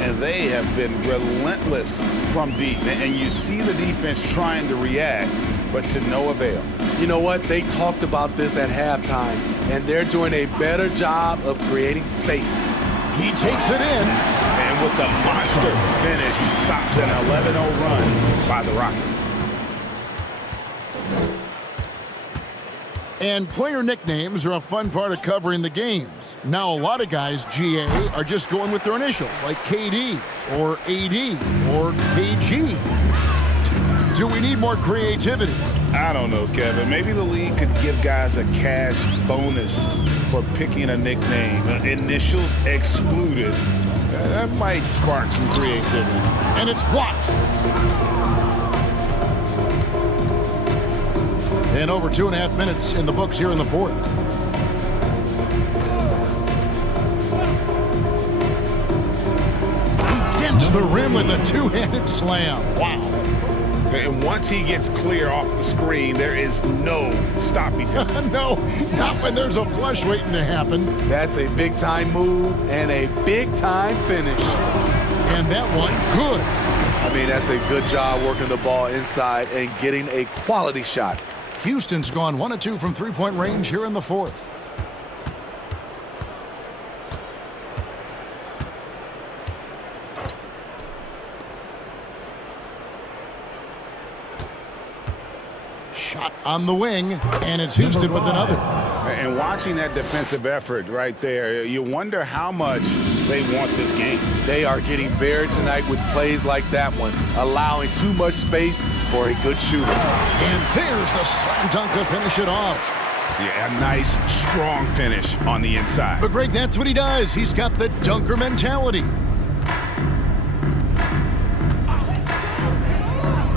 And they have been relentless from deep. And you see the defense trying to react, but to no avail. You know what? They talked about this at halftime, and they're doing a better job of creating space. He takes it in. And with the monster finish, he stops an 11-0 run by the Rockets. And player nicknames are a fun part of covering the games. Now, a lot of guys, GA, are just going with their initials, like KD or AD or KG. Do we need more creativity? I don't know, Kevin. Maybe the league could give guys a cash bonus for picking a nickname. Initials excluded. That might spark some creativity. And it's blocked. And over 2.5 minutes in the books here in the fourth. He dents the rim with a two-handed slam. Wow. And once he gets clear off the screen, there is no stopping him. No, not when there's a flush waiting to happen. That's a big-time move and a big-time finish. And that one, good. I mean, that's a good job working the ball inside and getting a quality shot. Houston's gone 1 of 2 from three-point range here in the fourth. Shot on the wing, and it's Houston with another. And watching that defensive effort right there, you wonder how much they want this game. They are getting buried tonight with plays like that one, allowing too much space for a good shooter. And there's the slam dunk to finish it off. Yeah, a nice, strong finish on the inside. But, Greg, that's what he does. He's got the dunker mentality.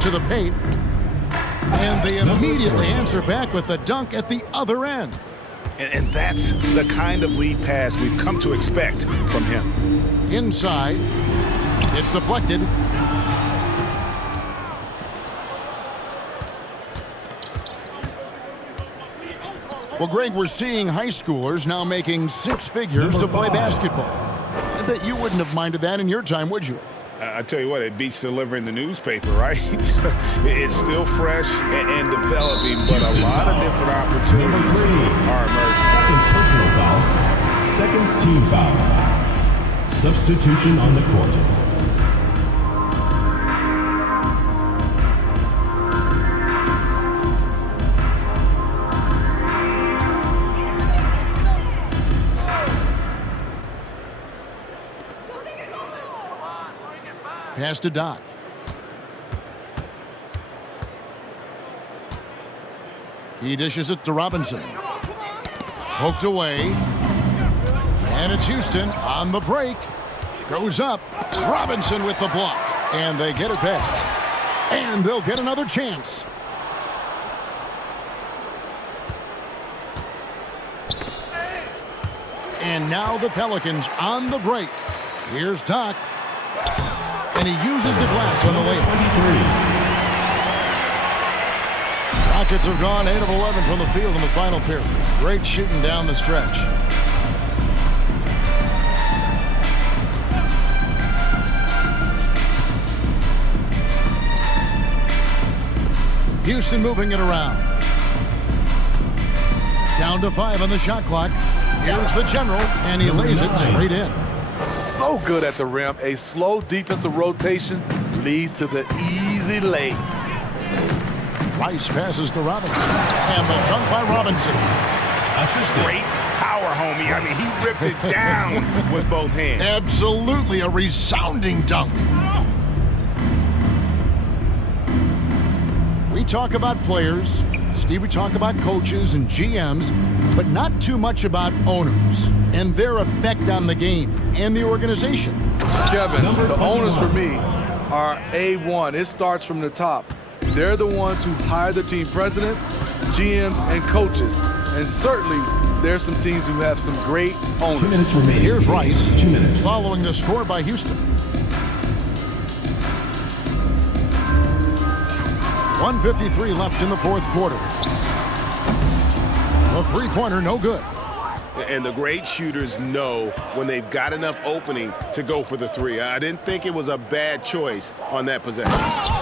To the paint. And they immediately answer back with the dunk at the other end. And that's the kind of lead pass we've come to expect from him. Inside. It's deflected. Well, Greg, we're seeing high schoolers now making 6 figures to play basketball. I bet you wouldn't have minded that in your time, would you? I tell you what, it beats delivering the newspaper, right? It's still fresh and developing, but a lot of different opportunities are emerging. Second personal foul. Second team foul. Substitution on the court. Pass to Doc. He dishes it to Robinson. Poked away. And it's Houston on the break. Goes up. Robinson with the block. And they get it back. And they'll get another chance. And now the Pelicans on the break. Here's Doc. And he uses the glass on the layup. 23. Rockets have gone 8 of 11 from the field in the final period. Great shooting down the stretch. Houston moving it around. Down to 5 on the shot clock. Here's the general, and he lays it straight in. So good at the rim. A slow defensive rotation leads to the easy lay. Rice passes to Robinson. And the dunk by Robinson. Great power, homie. I mean, he ripped it down with both hands. Absolutely a resounding dunk. We talk about players. Steve, we talk about coaches and GMs, but not too much about owners and their effect on the game and the organization. Kevin, the owners for me are A1. It starts from the top. They're the ones who hire the team president, GMs, and coaches. And certainly, there's some teams who have some great owners. 2 minutes remaining. Here's Rice. 2 minutes. Following the score by Houston. 1:53 left in the fourth quarter. The three-pointer, no good. And the great shooters know when they've got enough opening to go for the three. I didn't think it was a bad choice on that possession.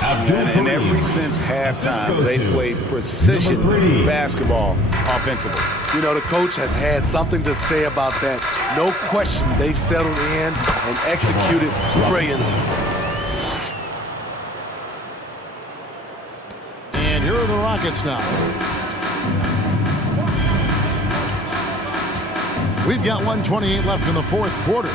And ever since halftime, they played precision basketball offensively. You know, the coach has had something to say about that. No question, they've settled in and executed brilliantly. And here are the Rockets now. We've got 1:28 left in the fourth quarter.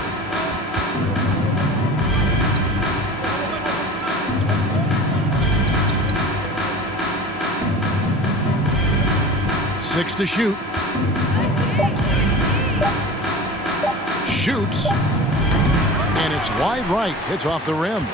Six to shoot. Shoots. And it's wide right. It's off the rim.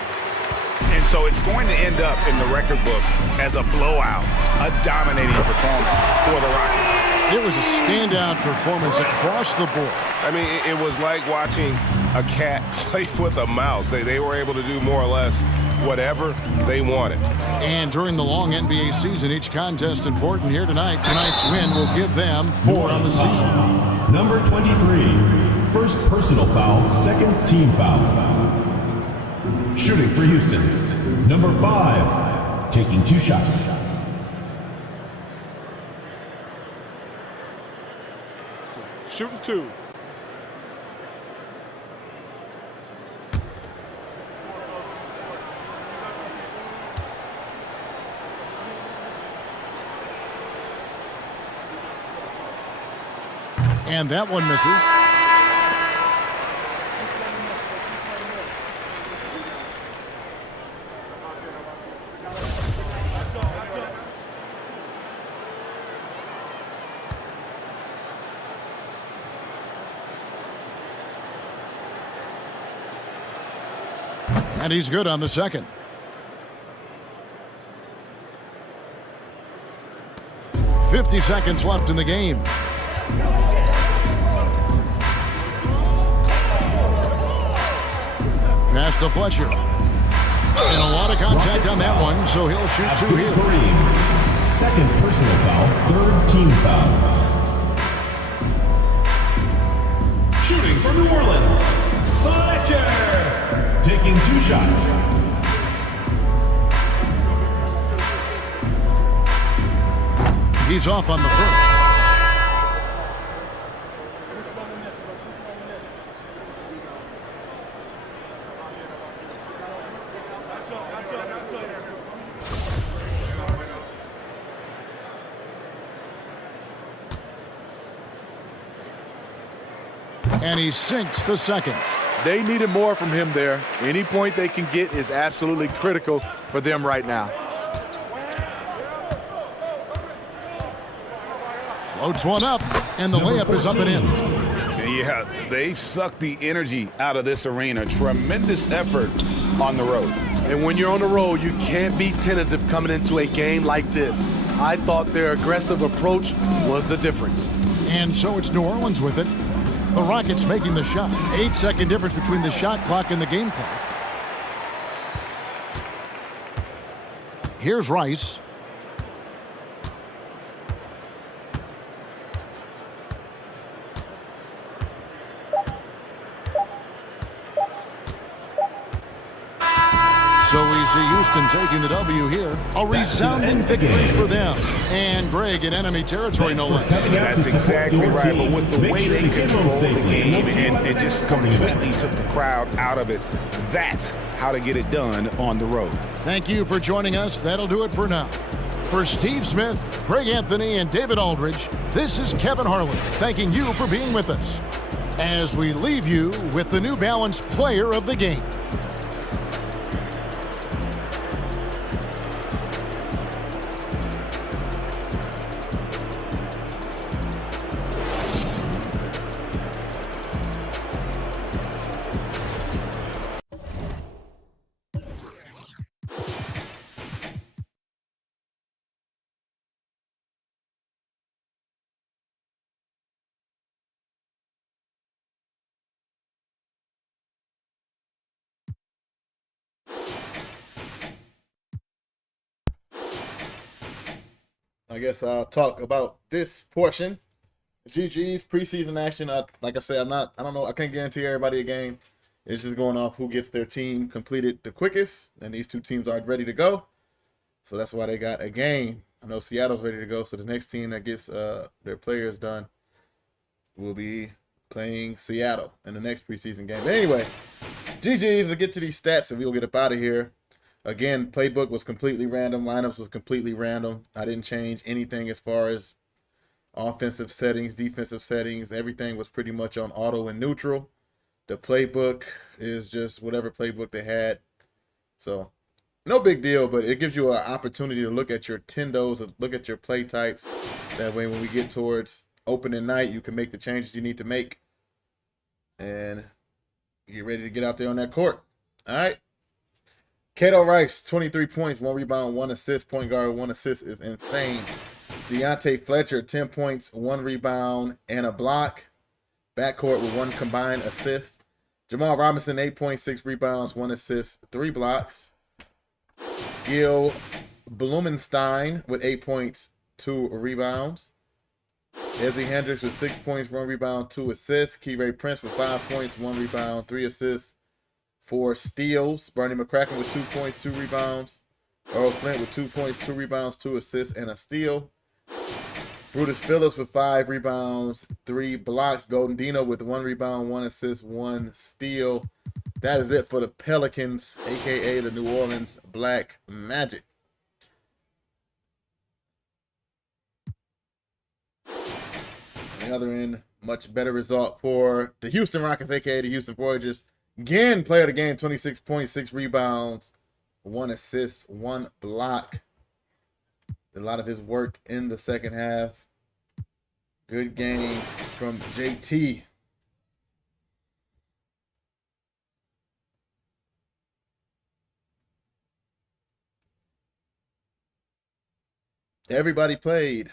And so it's going to end up in the record books as a blowout, a dominating performance for the Rockets. It was a standout performance across the board. I mean, it was like watching a cat play with a mouse. They were able to do more or less whatever they wanted. And during the long NBA season, each contest important here tonight. Tonight's win will give them 4 on the season. Number 23, first personal foul, second team foul. Shooting for Houston, number 5, taking 2 shots. Shooting 2. And that one misses. And he's good on the second. .50 seconds left in the game. Pass to Fletcher. And a lot of contact on that one, so he'll shoot 2 here. Second personal foul, third team foul. Shooting for New Orleans, Fletcher, taking 2 shots. He's off on the first. And he sinks the second. They needed more from him there. Any point they can get is absolutely critical for them right now. Floats one up, and the layup is up and in. Yeah, they've sucked the energy out of this arena. Tremendous effort on the road. And when you're on the road, you can't be tentative coming into a game like this. I thought their aggressive approach was the difference. And so it's New Orleans with it. The Rockets making the shot. 8-second difference between the shot clock and the game clock. Here's Rice. So we see Houston taking the W here. A resounding victory for them. And Greg in enemy territory, no less. That's exactly right. But with the way they controlled the game and just completely took the crowd out of it, that's how to get it done on the road. Thank you for joining us. That'll do it for now. For Steve Smith, Greg Anthony, and David Aldridge, this is Kevin Harlan thanking you for being with us as we leave you with the New Balance Player of the Game. I guess I'll talk about this portion. GG's preseason action. Like I said, I don't know. I can't guarantee everybody a game. It's just going off who gets their team completed the quickest. And these two teams are ready to go. So that's why they got a game. I know Seattle's ready to go. So the next team that gets their players done will be playing Seattle in the next preseason game. But anyway, GG's. To get to these stats and we'll get up out of here. Again, playbook was completely random. Lineups was completely random. I didn't change anything as far as offensive settings, defensive settings. Everything was pretty much on auto and neutral. The playbook is just whatever playbook they had. So, no big deal, but it gives you an opportunity to look at your tendos, look at your play types. That way, when we get towards opening night, you can make the changes you need to make and get ready to get out there on that court. All right. Kato Rice, 23 points, 1 rebound, 1 assist. Point guard, 1 assist is insane. Deontay Fletcher, 10 points, 1 rebound, and a block. Backcourt with 1 combined assist. Jamal Robinson, 8 points, 6 rebounds, 1 assist, 3 blocks. Gil Blumenstein with 8 points, 2 rebounds. Ezzy Hendricks with 6 points, 1 rebound, 2 assists. Keyray Prince with 5 points, 1 rebound, 3 assists, 4 steals. Bernie McCracken with 2 points, 2 rebounds. Earl Flint with 2 points, 2 rebounds, 2 assists, and a steal. Brutus Phillips with 5 rebounds, 3 blocks. Golden Dino with 1 rebound, 1 assist, 1 steal. That is it for the Pelicans, a.k.a. the New Orleans Black Magic. On the other end, much better result for the Houston Rockets, a.k.a. the Houston Voyagers. Again, player of the game, 26 points, 6 rebounds, 1 assist, 1 block. A lot of his work in the second half. Good game from JT. Everybody played.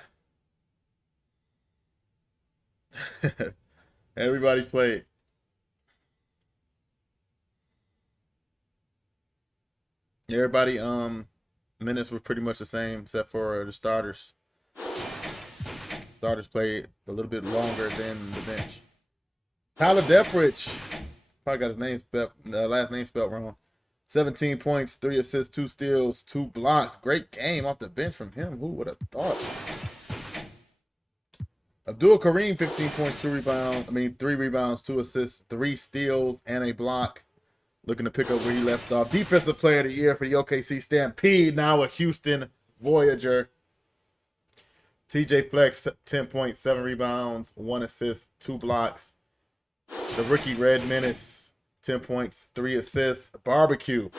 Everybody played. Everybody minutes were pretty much the same except for the starters. Starters played a little bit longer than the bench. Tyler Depridge, probably got his name spelled, last name spelled wrong. 17 points, 3 assists, 2 steals, 2 blocks. Great game off the bench from him. Who would have thought? Abdul Kareem, 15 points, 3 rebounds, 2 assists, 3 steals, and a block. Looking to pick up where he left off. Defensive player of the year for the OKC Stampede, now a Houston Voyager. TJ Flex, 10 points, 7 rebounds, 1 assist, 2 blocks. The rookie Red Menace, 10 points, 3 assists. Barbecue,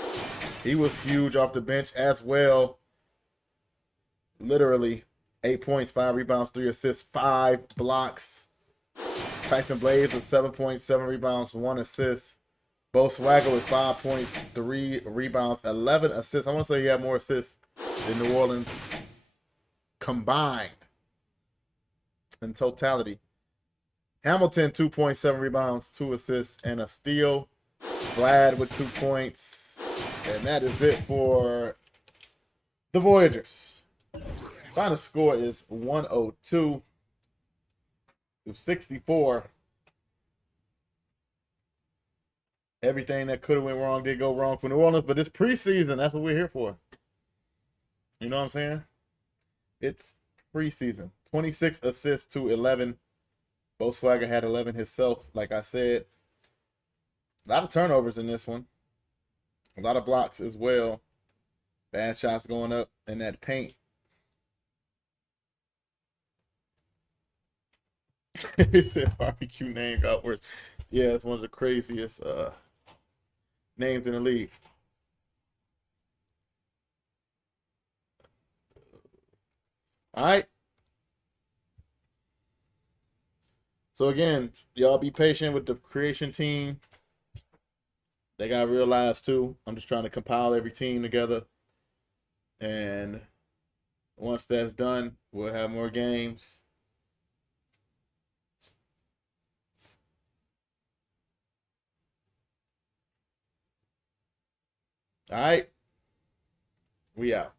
he was huge off the bench as well. Literally 8 points, 5 rebounds, 3 assists, 5 blocks. Tyson Blaze with 7 points, 7 rebounds, 1 assist. Bo Swagger with 5 points, 3 rebounds, 11 assists. I want to say he had more assists than New Orleans combined in totality. Hamilton, 2 points, 7 rebounds, 2 assists, and a steal. Vlad with 2 points. And that is it for the Voyagers. Final score is 102-64. Everything that could have went wrong did go wrong for New Orleans, but it's preseason. That's what we're here for. You know what I'm saying? It's preseason. 26 assists to 11. Bo Swagger had 11 himself, like I said. A lot of turnovers in this one. A lot of blocks as well. Bad shots going up in that paint. He said barbecue name got worse. Yeah, it's one of the craziest names in the league. All right. So again, y'all be patient with the creation team. They got real lives too. I'm just trying to compile every team together. And once that's done, we'll have more games. All right. We out.